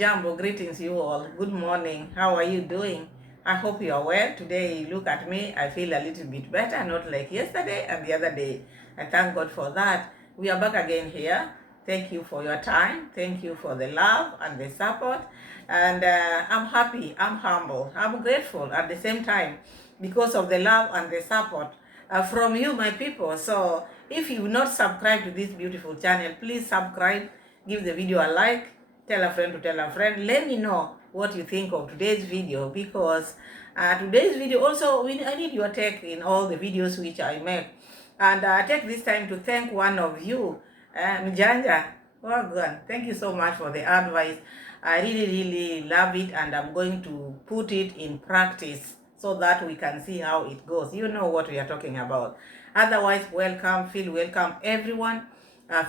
Hamjambo, greetings you all. Good morning. How are you doing? I hope you are well. Today, look at me. I feel a little bit better, not like yesterday and the other day. I thank God for that. We are back again here. Thank you for your time. Thank you for the love and the support. And I'm happy. I'm humble. I'm grateful at the same time because of the love and the support from you, my people. So if you not subscribe to this beautiful channel, please subscribe. Give the video a like. Tell a friend to tell a friend. Let me know what you think of today's video, because today's video also I need your take in all the videos which I make. And I take this time to thank one of you, Mjanja. Well done. Thank you so much for the advice. I really love it, and I'm going to put it in practice so that we can see how it goes. You know what we are talking about. Otherwise, welcome, feel welcome everyone.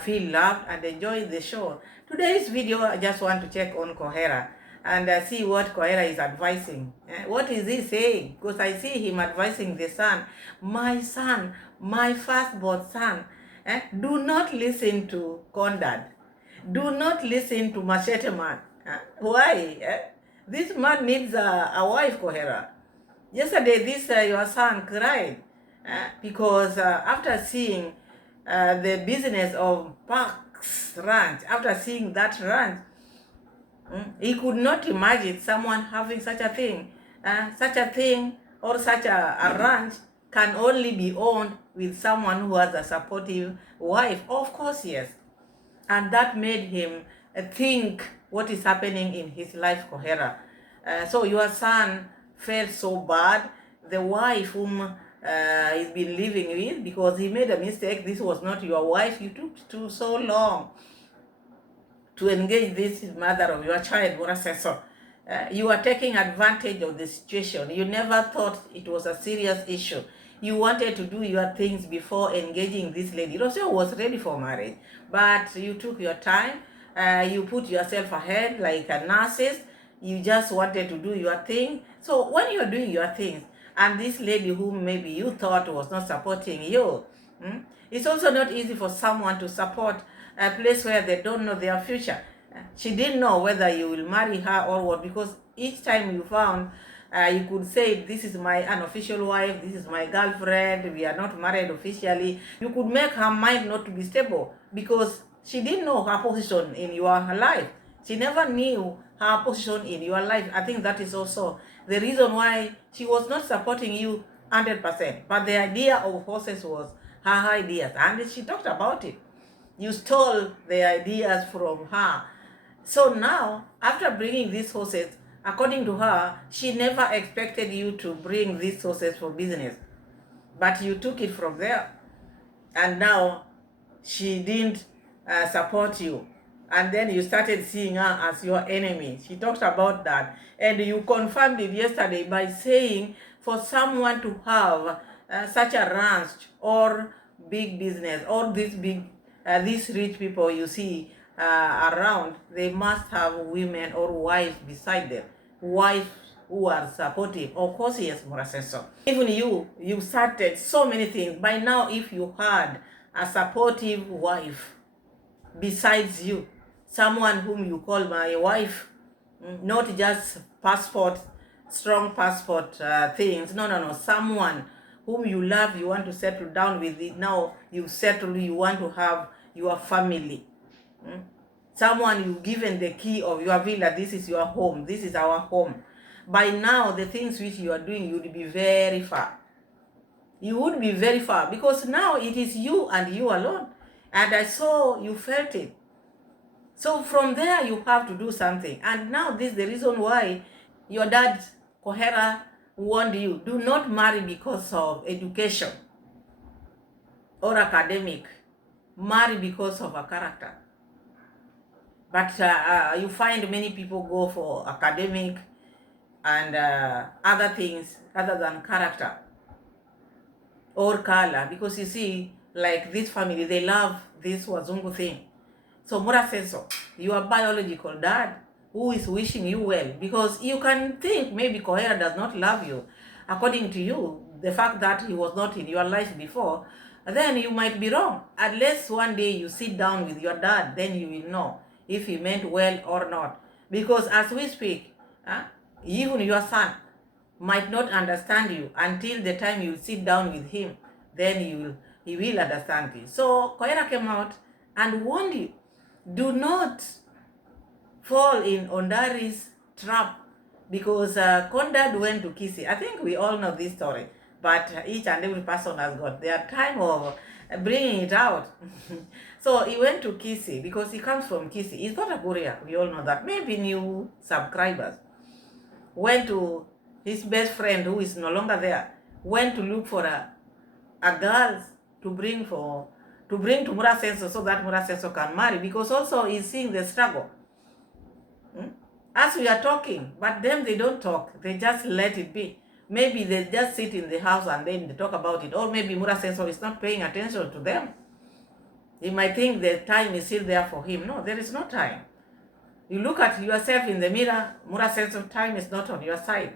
Feel loved and enjoy the show. Today's video, I just want to check on Kohera and see what Kohera is advising. What is he saying? Because I see him advising the son, my firstborn son, do not listen to Condad. Do not listen to Machete Man. Why? This man needs a wife, Kohera. Yesterday, this your son cried because after seeing the business of Parks Ranch, after seeing that ranch, he could not imagine someone having such a thing. Or such a ranch can only be owned with someone who has a supportive wife. Of course, yes. And that made him think what is happening in his life, Kohera. So your son felt so bad. The wife whom he's been living with, because he made a mistake. This was not your wife. You took so long to engage this mother of your child, Moraseso. You are taking advantage of the situation. You never thought it was a serious issue. You wanted to do your things before engaging this lady. Rosio was ready for marriage, but you took your time. You put yourself ahead like a narcissist. You just wanted to do your thing. So when you're doing your things, and this lady whom maybe you thought was not supporting you, it's also not easy for someone to support a place where they don't know their future. She didn't know whether you will marry her or what, because each time you found, you could say, this is my unofficial wife, this is my girlfriend, we are not married officially. You could make her mind not to be stable because she didn't know her position in your life. She never knew her position in your life. I think that is also the reason why she was not supporting you 100%. But the idea of horses was her ideas, and she talked about it. You stole the ideas from her. So now, after bringing these horses, according to her, she never expected you to bring these horses for business. But you took it from there. And now, she didn't support you. And then you started seeing her as your enemy. She talked about that. And you confirmed it yesterday by saying for someone to have such a ranch or big business or this big, these rich people you see around, they must have women or wives beside them. Wives who are supportive. Of course, yes, Moraseso. Even you started so many things. By now, if you had a supportive wife besides you, someone whom you call my wife, not just passport, strong passport things. No. Someone whom you love, you want to settle down with it. Now you settle, you want to have your family. Someone you've given the key of your villa. This is your home. This is our home. By now, the things which you are doing, you would be very far. You would be very far because now it is you and you alone. And I saw you felt it. So from there, you have to do something. And now this is the reason why your dad, Kohera, warned you. Do not marry because of education or academic. Marry because of a character. But you find many people go for academic and other things other than character or color. Because you see, like this family, they love this Wazungu thing. So Moraseso, your biological dad, who is wishing you well, because you can think maybe Kohera does not love you. According to you, the fact that he was not in your life before, then you might be wrong. Unless one day you sit down with your dad, then you will know if he meant well or not. Because as we speak, uh, even your son might not understand you until the time you sit down with him, then he will understand you. So Kohera came out and warned you, do not fall in Ondari's trap, because Condad went to Kisi. I think we all know this story, but each and every person has got their time of bringing it out. So he went to Kisi because he comes from Kisi. He's got a Kohera. We all know that. Maybe new subscribers. Went to his best friend who is no longer there. Went to look for a girl to bring to Mura Senso, so that Mura Senso can marry, because also he's seeing the struggle. As we are talking, but them, they don't talk. They just let it be. Maybe they just sit in the house and then they talk about it. Or maybe Mura Senso is not paying attention to them. He might think the time is still there for him. No, there is no time. You look at yourself in the mirror, Mura Senso, time is not on your side.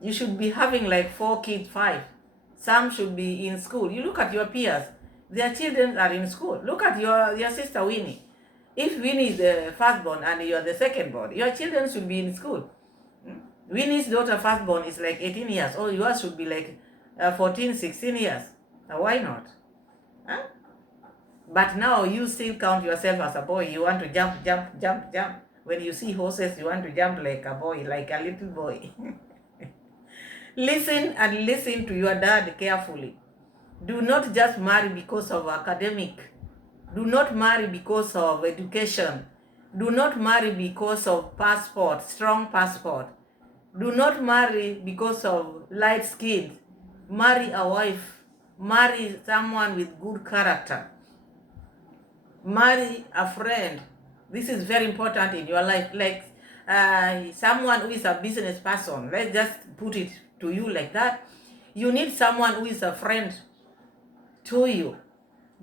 You should be having like 4 kids, 5. Some should be in school. You look at your peers. Their children are in school. Look at your sister Winnie. If Winnie is the firstborn and you are the secondborn, your children should be in school. Winnie's daughter firstborn is like 18 years. Or yours should be like 14, 16 years. Why not? Huh? But now you still count yourself as a boy. You want to jump, jump, jump, jump. When you see horses, you want to jump like a boy, like a little boy. Listen and listen to your dad carefully. Do not just marry because of academic. Do not marry because of education. Do not marry because of passport, strong passport. Do not marry because of light skin. Marry a wife. Marry someone with good character. Marry a friend. This is very important in your life. Like someone who is a business person. Let's just put it to you like that. You need someone who is a friend to you,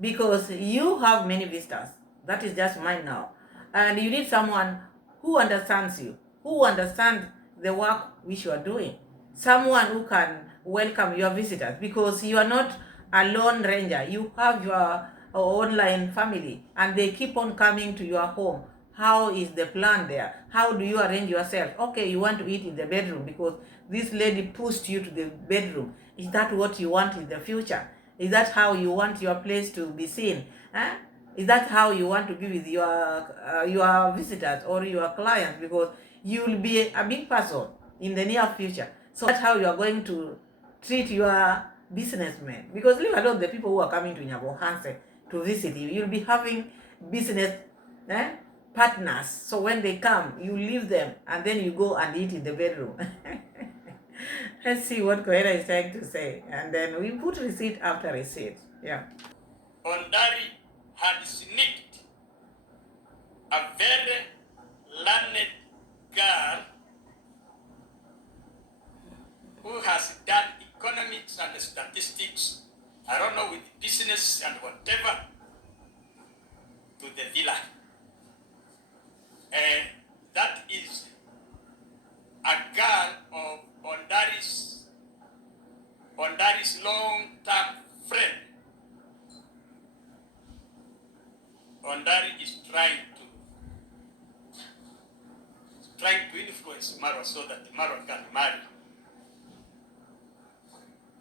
because you have many visitors. That is just mine now. And you need someone who understands you, who understands the work which you are doing. Someone who can welcome your visitors, because you are not a lone ranger. You have your online family and they keep on coming to your home. How is the plan there? How do you arrange yourself? Okay, you want to eat in the bedroom because this lady pushed you to the bedroom. Is that what you want in the future? Is that how you want your place to be seen? Huh? Is that how you want to be with your visitors or your clients? Because you will be a big person in the near future. So that's how you are going to treat your businessmen. Because leave alone the people who are coming to Nyabo Hansen to visit you. You'll be having business partners. So when they come, you leave them and then you go and eat in the bedroom. Let's see what Kohera is trying to say. And then we put receipt after receipt. Yeah. Ondari had sneaked a very learned girl who has done economics and statistics, I don't know, with business and whatever, to the villa. That is a girl of Ondari's long-term friend. Ondari is trying to influence Marwa so that Marwa can marry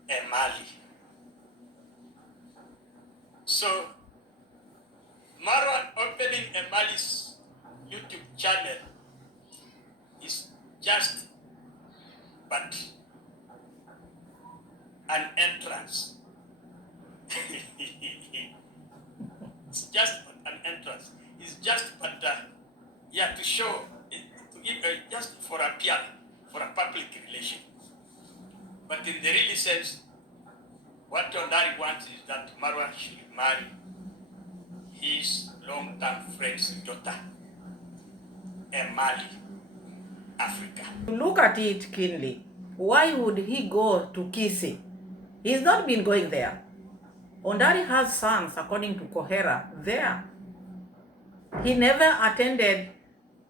emali. So Marwa opening Emali's YouTube channel is just but an entrance. It's just an entrance. It's just but to show, to give just for a PR, for a public relation. But in the real sense, what Ondari wants is that Marwa should marry his long-term friend's daughter, emali, Africa. Look at it keenly. Why would he go to Kisi? He's not been going there. Ondari has sons, according to Kohera, there. He never attended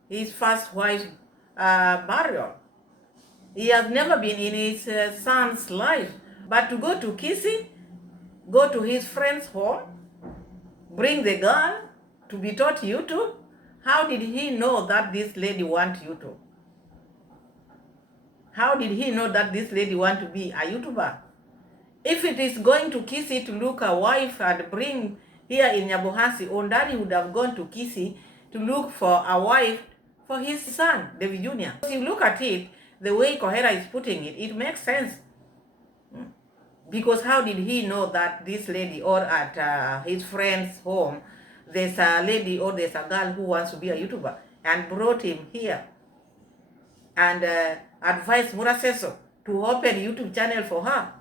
his first wife's burial. He has never been in his son's life. But to go to Kisi, go to his friend's home, bring the girl to be taught YouTube, How did he know that this lady wants YouTube? How did he know that this lady wants to be a YouTuber? If it is going to Kisii to look a wife and bring here in Nyabohasi, Ondari would have gone to Kisii to look for a wife for his son, David Jr. If you look at it, the way Kohera is putting it, it makes sense. Because how did he know that this lady, or at his friend's home, there's a lady or there's a girl who wants to be a YouTuber, and brought him here and advised Muraseso to open YouTube channel for her?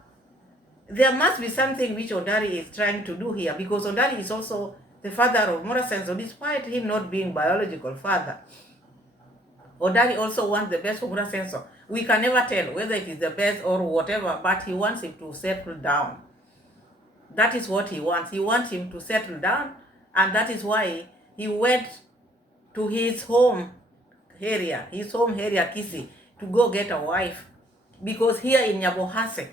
There must be something which Ondari is trying to do here, because Ondari is also the father of Murasenso, despite him not being biological father. Ondari also wants the best for Murasenso. We can never tell whether it is the best or whatever, but he wants him to settle down. That is what he wants. He wants him to settle down, and that is why he went to his home area, Kisii, to go get a wife. Because here in Nyabohase,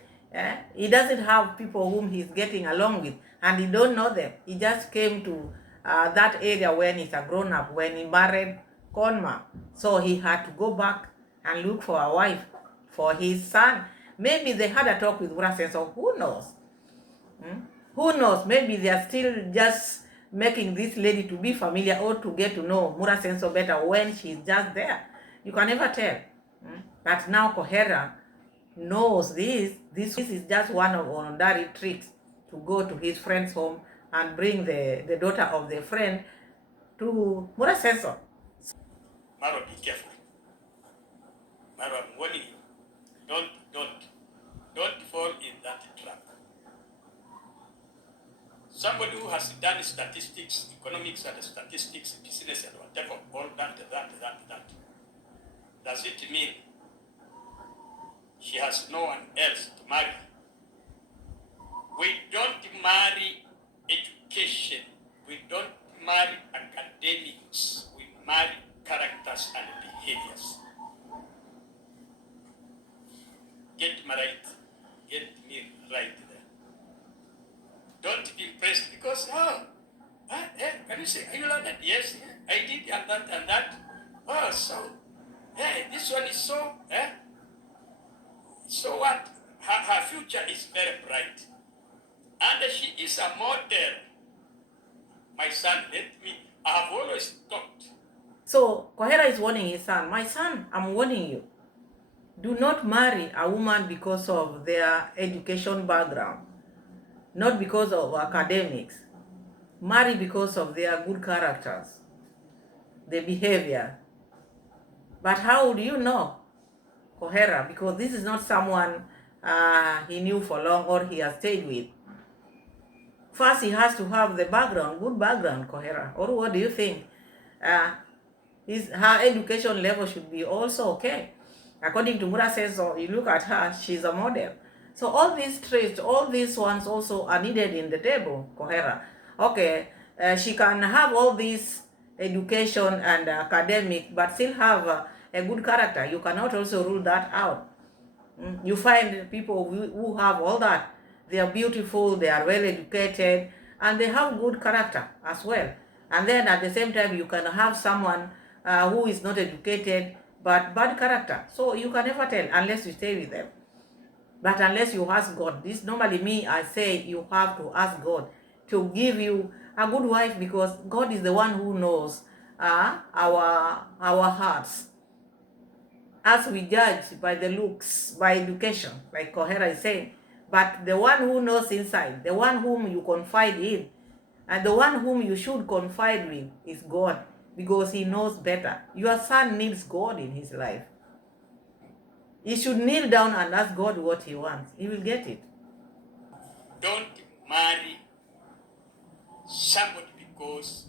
he doesn't have people whom he's getting along with, and he don't know them. He just came to that area when he's a grown-up, when he married Konma. So he had to go back and look for a wife for his son. Maybe they had a talk with Murasenso, who knows? Who knows? Maybe they are still just making this lady to be familiar or to get to know Murasenso better when she's just there. You can never tell. But now Kohera knows this. This is just one of Ondari tricks to go to his friend's home and bring the daughter of the friend to Murasenso. Marwa, be careful. Marwa, I'm warning you. Don't fall in that trap. Somebody who has done statistics, economics and statistics, business and whatever, all that. Does it mean she has no one else to marry? We don't marry education. We don't marry academics. We marry characters and behaviors. Get me right. Get me right there. Don't be impressed because, can you say, are you learned? Yes, I did and that. Oh, so, this one is so, so what? Her future is very bright. And she is a model. My son, I have always talked. So Kohera is warning his son, my son, I'm warning you. Do not marry a woman because of their education background, not because of academics. Marry because of their good characters, the behavior. But how do you know Kohera? Because this is not someone he knew for long or he has stayed with. First, he has to have the background, good background, Kohera. Or what do you think? Her education level should be also okay. According to Murasenso, you look at her, she's a model. So all these traits, all these ones also are needed in the table, Kohera. Okay, she can have all this education and academic, but still have a good character. You cannot also rule that out. You find people who have all that. They are beautiful, they are well educated, and they have good character as well. And then at the same time, you can have someone who is not educated but bad character. So you can never tell unless you stay with them. But unless you ask God, this normally me, I say you have to ask God to give you a good wife, because God is the one who knows our hearts. As we judge by the looks, by education, like Kohera is saying, but the one who knows inside, the one whom you confide in, and the one whom you should confide with is God, because he knows better. Your son needs God in his life. He should kneel down and ask God what he wants. He will get it. Don't marry somebody because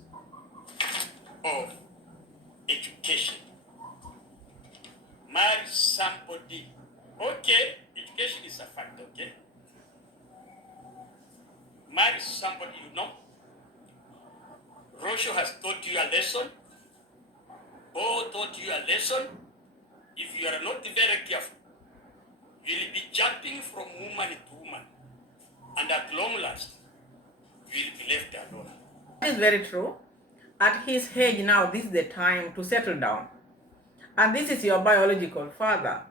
of education. Marry somebody. Okay, education is a fact, okay? Marry somebody you know. Rosho has taught you a lesson. Bo taught you a lesson. If you are not very careful, you will be jumping from woman to woman. And at long last, you will be left alone. That is very true. At his age now, this is the time to settle down. And this is your biological father.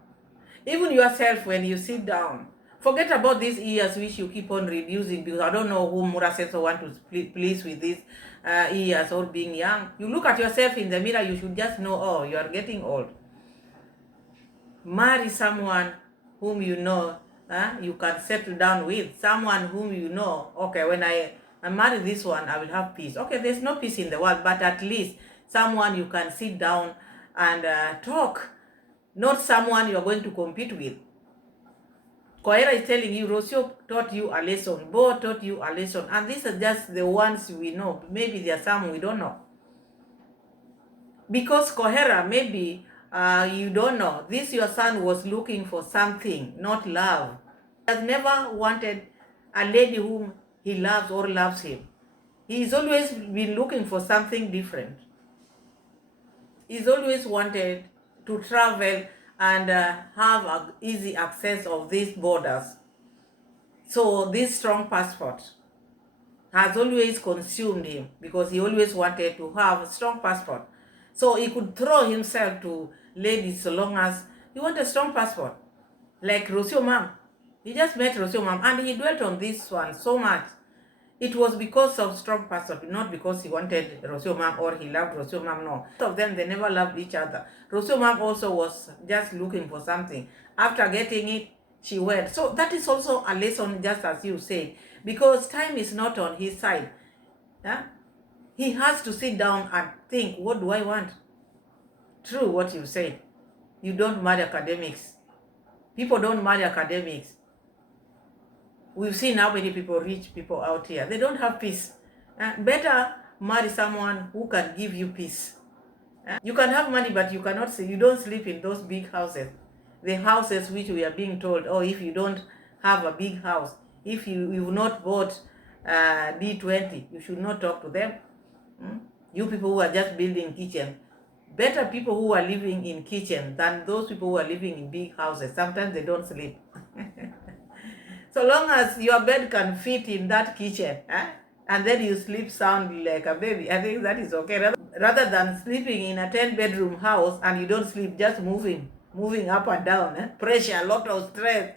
Even yourself, when you sit down, forget about these years which you keep on reducing, because I don't know who Muraseso want to please with these years or being young. You look at yourself in the mirror, you should just know, oh, you are getting old. Marry someone whom you know you can settle down with, someone whom you know, okay, when I marry this one, I will have peace. Okay, there's no peace in the world, but at least someone you can sit down and talk, not someone you're going to compete with. Kohera is telling you, Rocio taught you a lesson, Bo taught you a lesson, and these are just the ones we know. Maybe there are some we don't know. Because Kohera, maybe you don't know, this your son was looking for something, not love. He has never wanted a lady whom he loves or loves him. He's always been looking for something different. He's always wanted to travel and have a easy access of these borders. So this strong passport has always consumed him, because he always wanted to have a strong passport. So he could throw himself to ladies so long as he wanted a strong passport. Like Rocio Mam. He just met Rocio Mam and he dwelt on this one so much. It was because of strong passport, not because he wanted Rocio Mam or he loved Rocio Mam. No. Both of them, they never loved each other. Rocio Mam also was just looking for something. After getting it, she went. So that is also a lesson, just as you say, because time is not on his side. Yeah? He has to sit down and think, what do I want? True what you say. You don't marry academics. People don't marry academics. We've seen how many people, rich people out here, they don't have peace. Better marry someone who can give you peace. You can have money, but you cannot you don't sleep in those big houses. The houses which we are being told, oh, if you don't have a big house, if you've not bought D20, you should not talk to them. You people who are just building kitchen, better people who are living in kitchen than those people who are living in big houses. Sometimes they don't sleep. So long as your bed can fit in that kitchen, and then you sleep soundly like a baby, I think that is okay. Rather than sleeping in a 10-bedroom house and you don't sleep, just moving up and down. Pressure, a lot of stress.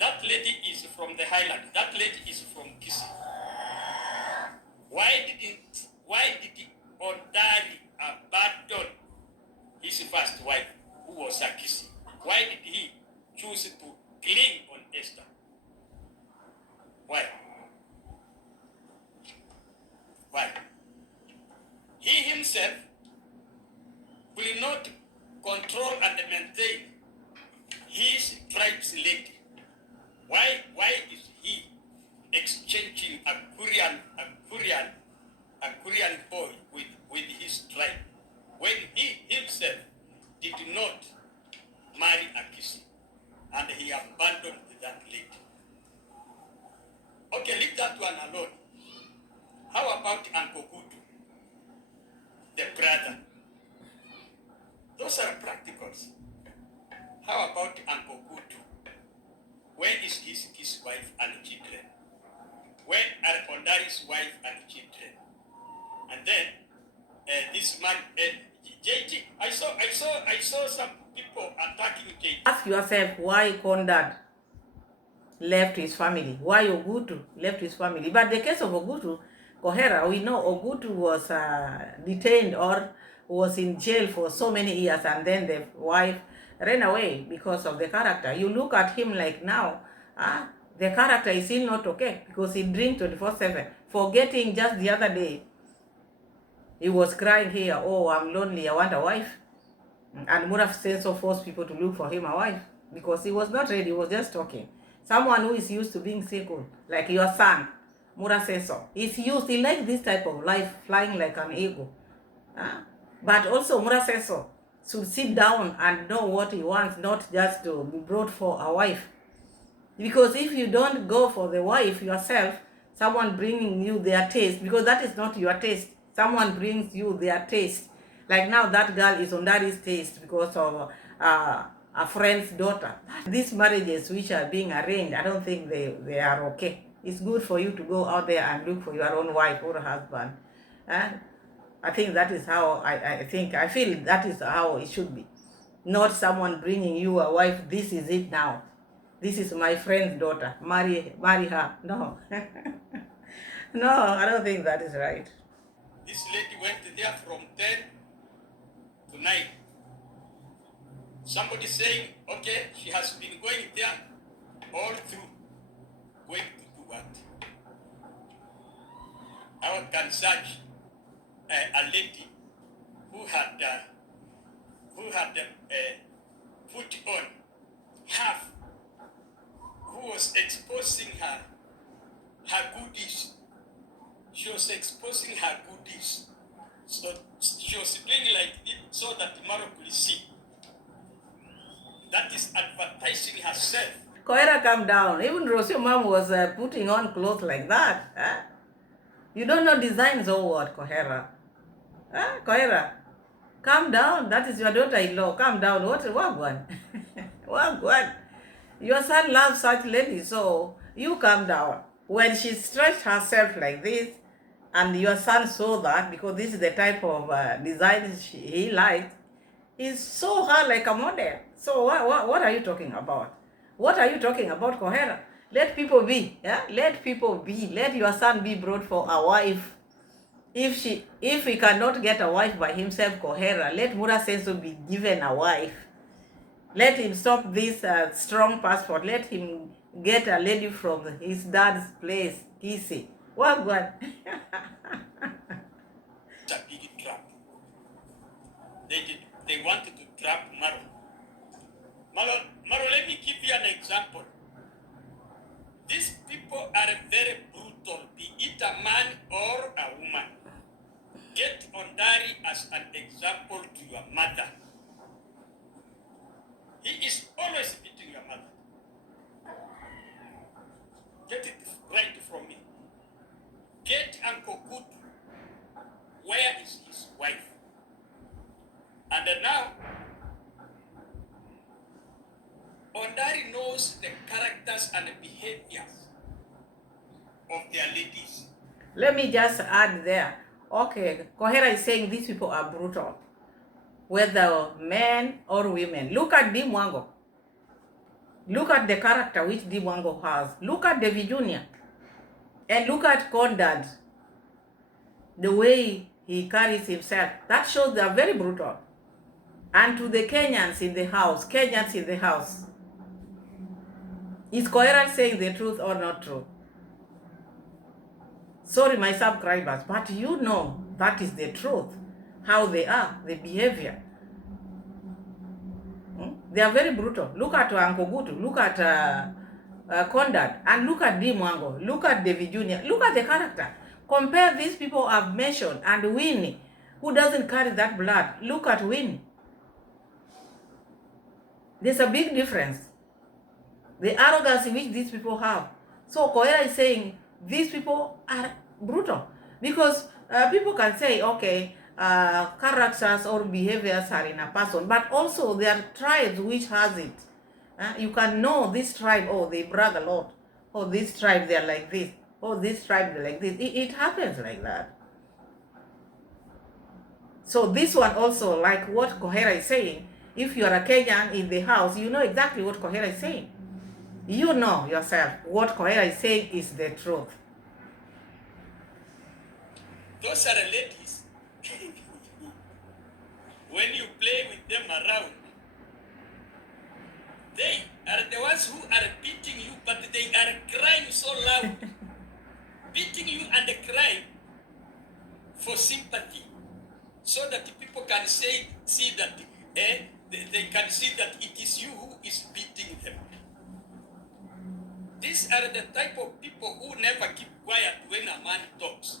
That lady is from the highland. That lady is from Kisii. Why did Ondari abandon his first wife, who was a Kisii? Why did he choose to cling on Esther? Why? Why? He himself will not control and maintain his tribe's lady. Why is he exchanging a Korean boy with his tribe when he himself did not marry a Kisii and he abandoned that lady? Okay, leave that one alone. How about Uncle Gutu, the brother? Those are practicals. How about Uncle Gutu? Where is his wife and children? Where are Ondari's wife and children? And then this man, JG, I saw some people attacking JG. Ask yourself why Condad left his family, why Ogutu left his family. But the case of Ogutu, Kohera, we know Ogutu was detained or was in jail for so many years, and then the wife ran away because of the character. You look at him like now, the character is still not okay, because he drinks 24/7. Forgetting just the other day, he was crying here, oh, I'm lonely, I want a wife. And Muraseso forced people to look for him a wife, because he was not ready, he was just talking. Someone who is used to being single, like your son, Muraseso, he likes this type of life, flying like an eagle. But also Muraseso should sit down and know what he wants, not just to be brought for a wife. Because if you don't go for the wife yourself, someone bringing you their taste, because that is not your taste, someone brings you their taste. Like now that girl is on Daddy's taste because of a friend's daughter. These marriages which are being arranged, I don't think they are okay. it's good for you to go out there and look for your own wife or husband. I think that is how I feel that is how it should be. Not someone bringing you a wife, this is it now. This is my friend's daughter. Marry her. No. No, I don't think that is right. This lady went there from 10 to 9. Somebody saying, okay, she has been going there all through. Going to do what? I can search a lady who had put on half, who was exposing her goodies. She was exposing her goodies. So she was doing like it so that tomorrow could see. That is advertising herself. Kohera, calm down. Even Rosie mom was putting on clothes like that. Huh? You don't know designs or what, Kohera? Huh? Kohera, calm down. That is your daughter-in-law. Calm down. What one? What one? Your son loves such ladies, so you calm down. When she stretched herself like this, and your son saw that, because this is the type of design he liked, he saw her like a model. So what are you talking about? What are you talking about, Kohera? Let people be. Yeah? Let people be. Let your son be brought for a wife. If he cannot get a wife by himself, Kohera, let Mura Senso be given a wife. Let him stop this strong passport. Let him get a lady from his dad's place, Kisi. What one? It's a big trap. They wanted to trap Maro. Maro, let me give you an example. These people are very brutal, be it a man or a woman. Get Ondari as an example to your mother. He is always beating your mother. Get it right from me. Get Uncle Good. Where is his wife? And now, Ondari knows the characters and the behaviors of their ladies. Let me just add there. Okay, Kohera is saying these people are brutal, whether men or women. Look at Dimwango. Look at the character which Dimwango has. Look at David Jr. And look at Condads. The way he carries himself. That shows they are very brutal. And to the Kenyans in the house, is Kohera saying the truth or not true? Sorry, my subscribers, but you know that is the truth. How they are, the behavior. They are very brutal. Look at Uncle Gutu, look at Condad, and look at Dimwango, look at David Jr., look at the character. Compare these people I've mentioned and Winnie, who doesn't carry that blood. Look at Winnie. There's a big difference. The arrogance which these people have. So Kohera is saying these people are brutal. Because people can say, okay, characters or behaviors are in a person, but also there are tribes which has it. You can know this tribe, oh, they brag a lot. Oh, this tribe, they're like this. Oh, this tribe, they're like this. It happens like that. So this one also, like what Kohera is saying, if you are a Kenyan in the house, you know exactly what Kohera is saying. You know yourself what Kohera is saying is the truth. Those are the ladies. When you play with them around, they are the ones who are beating you, but they are crying so loud. Beating you and crying for sympathy. So that people can see that they can see that it is you who is beating them. These are the type of people who never keep quiet when a man talks.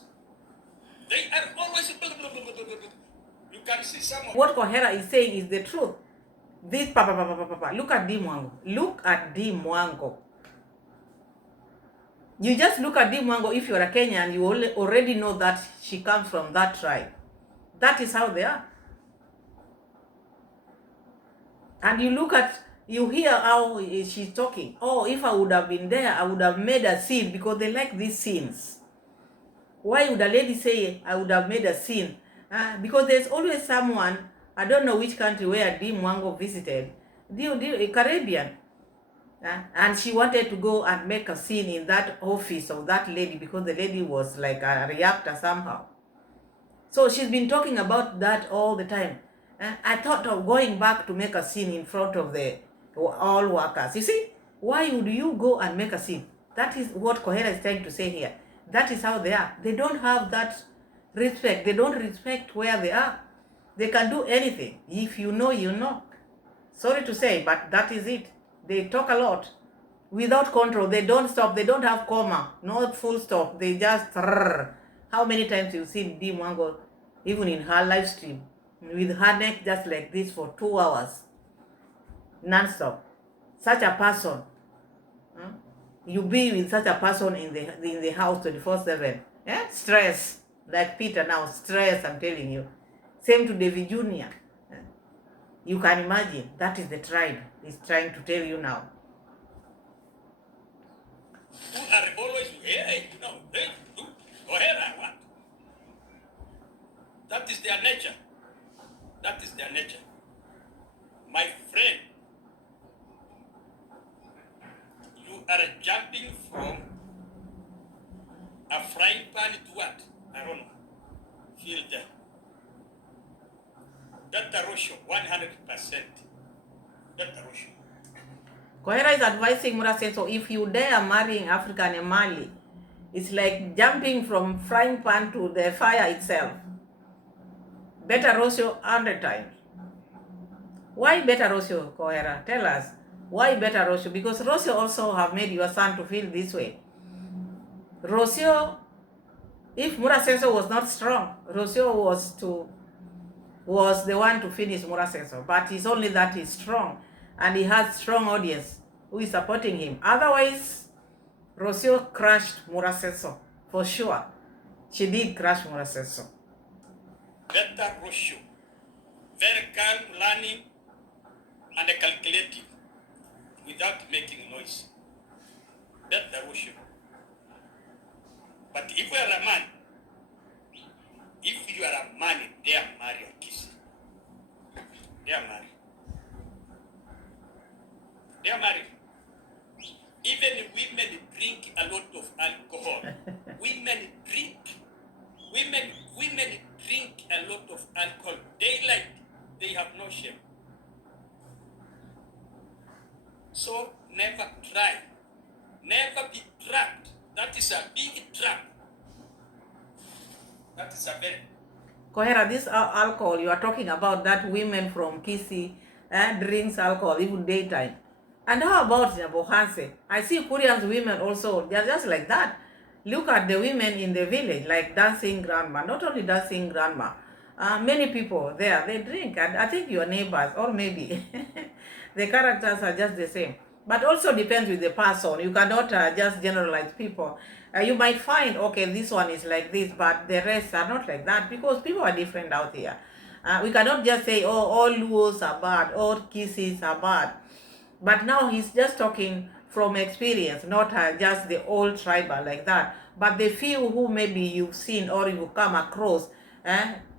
They are always blah, blah, blah, blah, blah. You can see some of what Kohera is saying is the truth. This papa. Look at Dimwango. Look at Dimwango. You just look at Dimwango. If you're a Kenyan, you already know that she comes from that tribe. That is how they are. And you look at You hear how she's talking. Oh, if I would have been there, I would have made a scene, because they like these scenes. Why would a lady say, I would have made a scene? Because there's always someone, I don't know which country where Di Mwango visited, Caribbean. And she wanted to go and make a scene in that office of that lady, because the lady was like a reactor somehow. So she's been talking about that all the time. I thought of going back to make a scene in front of the all workers. You see, why would you go and make a scene? That is what Kohera is trying to say here. That is how they are. They don't have that respect. They don't respect where they are. They can do anything. If you know, you know. Sorry to say, but that is it. They talk a lot without control. They don't stop. They don't have comma, no full stop. They just. How many times you've seen Di Mwango, even in her live stream, with her neck just like this for 2 hours, non-stop? Such a person, you be with such a person in the house 24/7. Yeah, stress, like Peter now, stress. I'm telling you. Same to David Jr. You can imagine, that is the tribe he's trying to tell you now. Who are always, hey, no, hey, Kohera, what? That is their nature. That is their nature. My friend, you are jumping from a frying pan to what? I don't know. Feel that. Dr. Rosho, 100%. Dr. Rosho. Kohera is advising Mura so if you dare marrying African emali, it's like jumping from frying pan to the fire itself. Better Rosho 100 times. Why better Rosho, Kohera? Tell us. Why better Rosho? Because Rosho also have made your son to feel this way. Rosho, if Murasenso was not strong, Rosho was the one to finish Murasenso. But it's only that he's strong, and he has strong audience who is supporting him. Otherwise, Rosho crushed Murasenso for sure. She did crush Murasenso. Better Rosho, very calm, learning, and calculating without making noise. Better Rosho. But if you are a man, dare marry a kiss. Dare marry. Dare marry. Even women drink a lot of alcohol. Women drink a lot of alcohol. Daylight, they have no shame. So never try. Never be trapped. That is a big trap. That is a very... Kohera, this alcohol you are talking about, that women from Kisii drinks alcohol even daytime. And how about Bohanse? I see Korean women also, they are just like that. Look at the women in the village, like dancing grandma. Not only dancing grandma, many people there, they drink. And I think your neighbors, or maybe the characters are just the same. But also depends with the person. You cannot just generalize people. You might find, okay, this one is like this, but the rest are not like that, because people are different out here. We cannot just say, oh, all Luos are bad, all Kisis are bad. But now he's just talking from experience, not just the old tribal like that, but the few who maybe you've seen or you come across,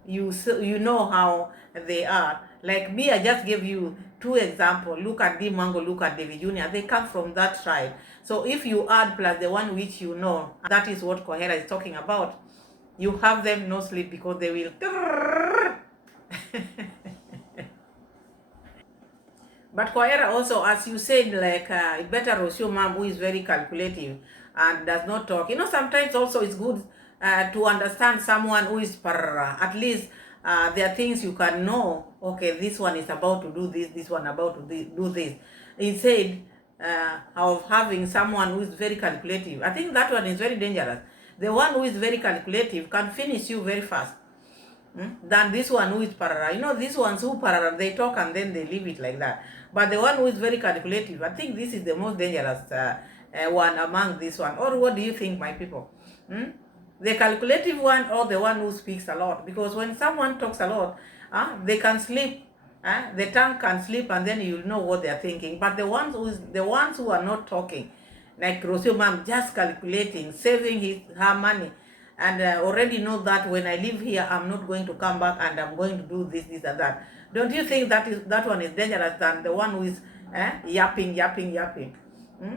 you know how they are. Like me, I just gave you 2 examples. Look at Di Mwango, look at David Jr. They come from that tribe. So if you add plus the one which you know, that is what Kohera is talking about. You have them no sleep, because they will. But Kohera also, as you said, like better Rosho mom who is very calculative and does not talk. Sometimes also it's good to understand someone who is at least there are things you can know. Okay, this one is about to do this one about to do this. Instead of having someone who is very calculative, I think that one is very dangerous. The one who is very calculative can finish you very fast. Than this one who is parara. These ones who parara, they talk and then they leave it like that. But the one who is very calculative, I think this is the most dangerous one among this one. Or what do you think, my people? The calculative one, or the one who speaks a lot? Because when someone talks a lot, they can sleep The tongue can sleep and then you'll know what they're thinking. But the ones who are not talking, like Rosio mom, just calculating, saving her money, and already know that when I live here, I'm not going to come back and I'm going to do this, this, and that. Don't you think that one is dangerous than the one who is yapping, yapping, yapping? Hmm?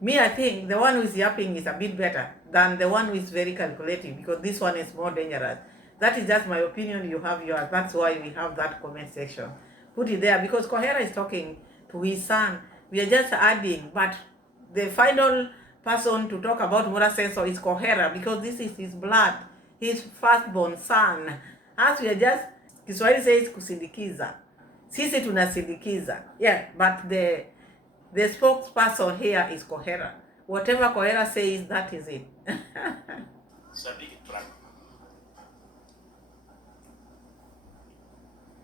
Me, I think the one who is yapping is a bit better than the one who is very calculating, because this one is more dangerous. That is just my opinion. You have yours. That's why we have that comment section. Put it there because Kohera is talking to his son. We are just adding, but the final person to talk about Mura Sensor is Kohera because this is his blood, his firstborn son. As we are just, Kiswahili says kusindikiza. Sisi tunasindikiza. Yeah, but the spokesperson here is Kohera. Whatever Kohera says, that is it. It's a big trap.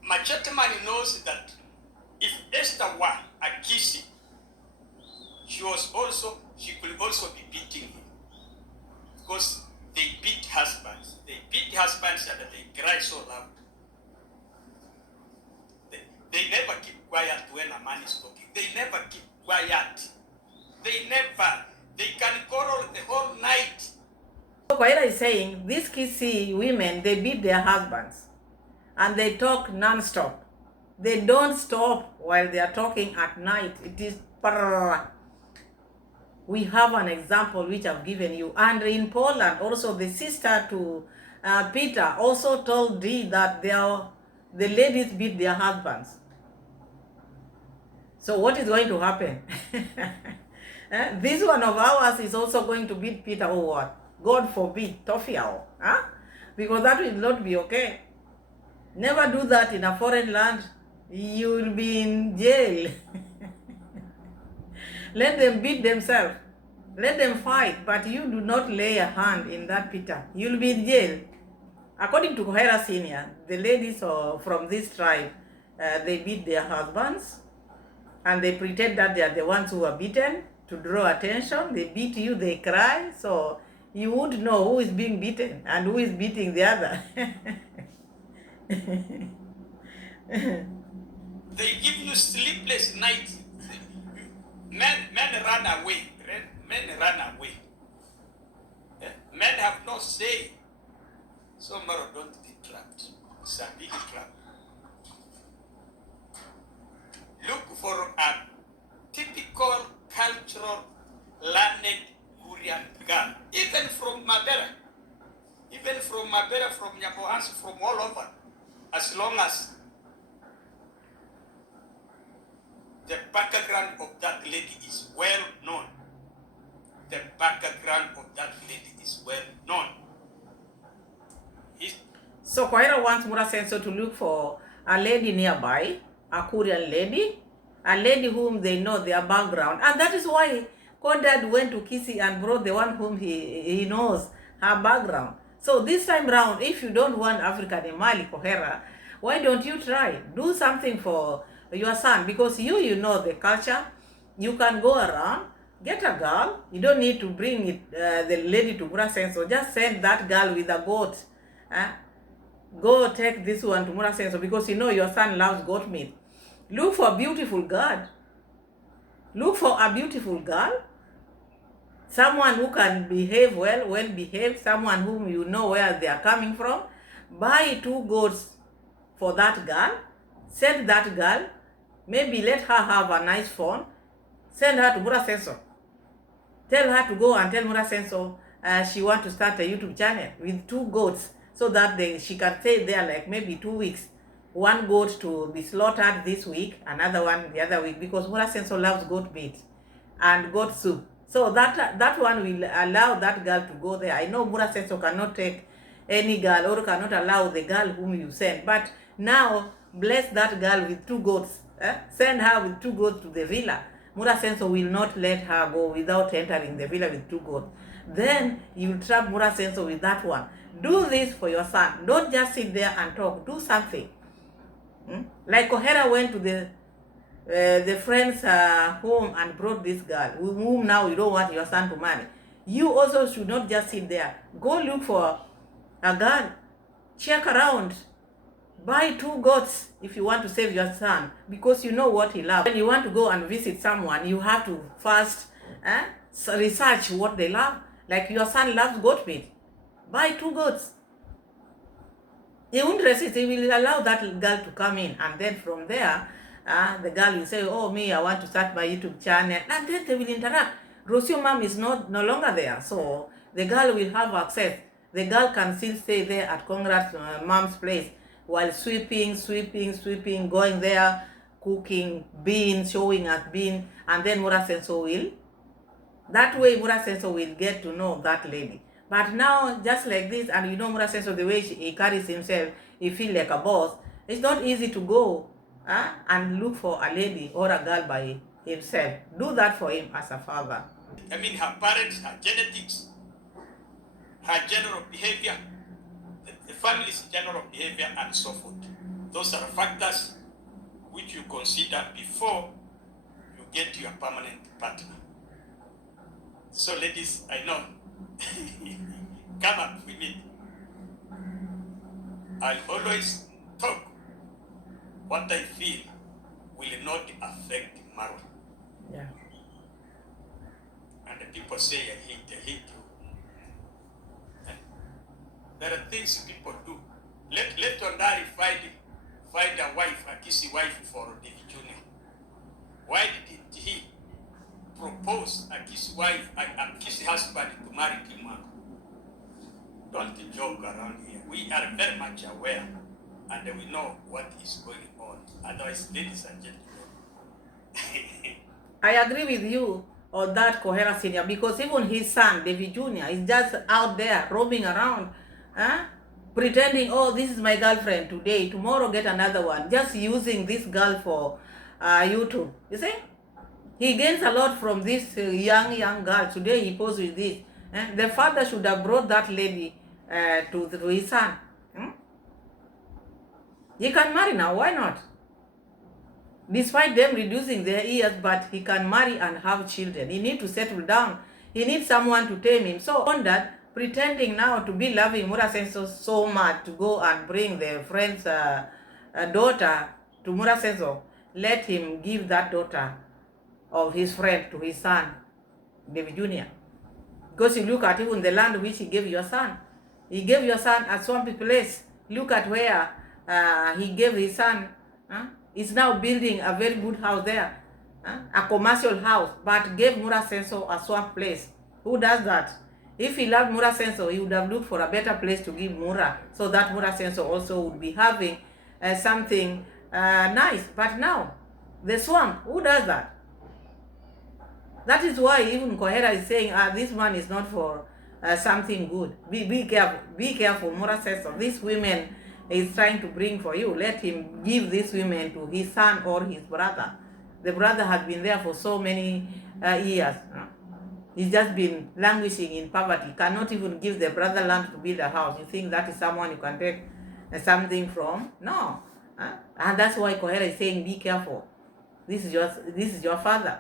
Machete man knows that if Esther were a kissing, she could also be beating him. Because they beat husbands. They beat husbands and they cry so loud. They never keep quiet when a man is talking. They never keep quiet. They can quarrel the whole night. Kohera is saying, these kissy women, they beat their husbands. And they talk non-stop. They don't stop while they are talking at night. It is we have an example which I've given you. And in Poland, also the sister to Peter also told Dee that the ladies beat their husbands. So what is going to happen? This one of ours is also going to beat Peter or what? God forbid, Tofiao. Because that will not be okay. Never do that in a foreign land. You'll be in jail. Let them beat themselves. Let them fight, but you do not lay a hand in that Peter. You'll be in jail. According to Kohera Senior, the ladies from this tribe, they beat their husbands and they pretend that they are the ones who are beaten to draw attention. They beat you, they cry, so you would know who is being beaten and who is beating the other. They give you sleepless nights. Men run away. Men run away. Men have no say. So Maro, don't be trapped. It's a big trap. Look for a typical cultural learned Korean girl. Even from Mabera. From Nyaboans, from all over. As long as the background of that lady is well known. The background of that lady is well known. So Kohera wants Mura Sensor to look for a lady nearby, a Korean lady, a lady whom they know their background. And that is why Condad went to Kissy and brought the one whom he knows her background. So this time round, if you don't want African emali, Kohera, why don't you try? Do something for your son, because you know the culture. You can go around, get a girl. You don't need to bring it, the lady to Mura Sensor. Just send that girl with a goat. Go take this one to Mura Sensor because you know your son loves goat meat. Look for a beautiful girl. Look for a beautiful girl. Someone who can behave well behaved, someone whom you know where they are coming from. Buy 2 goats for that girl. Send that girl. Maybe let her have a nice phone. Send her to Mura Sensor. Tell her to go and tell Mura Sensor she wants to start a YouTube channel with 2 goats so that she can stay there like maybe 2 weeks. 1 goat to be slaughtered this week, another one the other week, because Mura Sensor loves goat meat and goat soup. So that one will allow that girl to go there. I know Mura Sensor cannot take any girl or cannot allow the girl whom you send, but now bless that girl with 2 goats. Send her with 2 goats to the villa. Mura Sensor will not let her go without entering the villa with 2 goats. Then you trap Mura Sensor with that one. Do this for your son. Don't just sit there and talk. Do something. Like Kohera went to the friend's home and brought this girl, whom now you don't want your son to marry. You also should not just sit there. Go look for a girl. Check around. Buy 2 goats if you want to save your son, because you know what he loves. When you want to go and visit someone, you have to first research what they love. Like your son loves goat meat. Buy 2 goats. He won't resist. He will allow that girl to come in, and then from there, the girl will say, "Oh, me, I want to start my YouTube channel," and then they will interact. Rosio mom is no longer there, so the girl will have access. The girl can still stay there at Conrad's mom's place while sweeping, going there, cooking beans, showing us beans, and then Mura Senso will. That way, Mura Senso will get to know that lady. But now, just like this, and you know Mura Senso, the way he carries himself, he feels like a boss. It's not easy to go and look for a lady or a girl by himself. Do that for him as a father. I mean, her parents, her genetics, her general behavior, the family's general behavior, and so forth. Those are factors which you consider before you get your permanent partner. So ladies, I know, come up with it. I always talk what I feel will not affect Marwa. Yeah. And the people say, I hate you. There are things people do. Let Ondari find a wife, a kissy wife for David Jr. Why didn't he propose a kissy wife, a kissy husband to marry Kimako? Don't joke around here. We are very much aware and we know what is going on. Otherwise, ladies and gentlemen. I agree with you on that, Kohera Senior, because even his son, David Jr., is just out there roaming around, pretending, oh, this is my girlfriend today, tomorrow get another one, just using this girl for YouTube. You see? He gains a lot from this young girl. Today he posed with this. The father should have brought that lady to his son. He can marry now, why not? Despite them reducing their years, but he can marry and have children. He needs to settle down. He needs someone to tame him. So on that, pretending now to be loving Mura Senso so much to go and bring their friend's daughter to Mura Senso, let him give that daughter of his friend to his son, David Jr. Because you look at even the land which he gave your son. He gave your son a swampy place. Look at where he gave his son. He's now building a very good house there, a commercial house, but gave Mura Senso a swamp place. Who does that? If he loved Mura Senso, he would have looked for a better place to give Mura, so that Mura Senso also would be having something nice. But now, the swamp, who does that? That is why even Kohera is saying, this man is not for something good. Be careful, Mura Senso. These women is trying to bring for you. Let him give these women to his son or his brother. The brother has been there for so many years. He's just been languishing in poverty. Cannot even give the brother land to build a house. You think that is someone you can take something from? No. And that's why Kohera is saying, be careful. This is your father.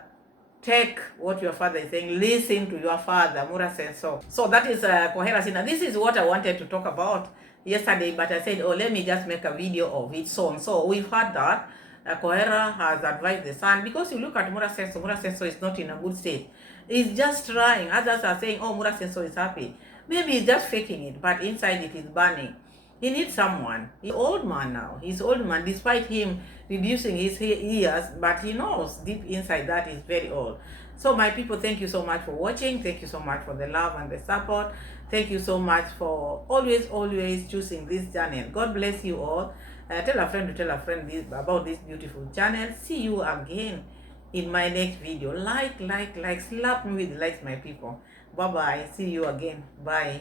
Take what your father is saying. Listen to your father, Mura Senso. So that is Kohera Sina. This is what I wanted to talk about yesterday, but I said, oh, let me just make a video of it soon. So we've heard that Kohera has advised the son, because you look at Mura Senso is not in a good state. He's just trying. Others are saying, oh, Mura Senso is happy. Maybe he's just faking it, but inside it is burning. He needs someone. He's old man now. He's old man, despite him reducing his years, but he knows deep inside that he's very old. So my people, thank you so much for watching. Thank you so much for the love and the support. Thank you so much for always choosing this channel. God bless you all. Tell a friend to tell a friend about this beautiful channel. See you again in my next video. Like, slap me with likes, my people. Bye-bye. See you again. Bye.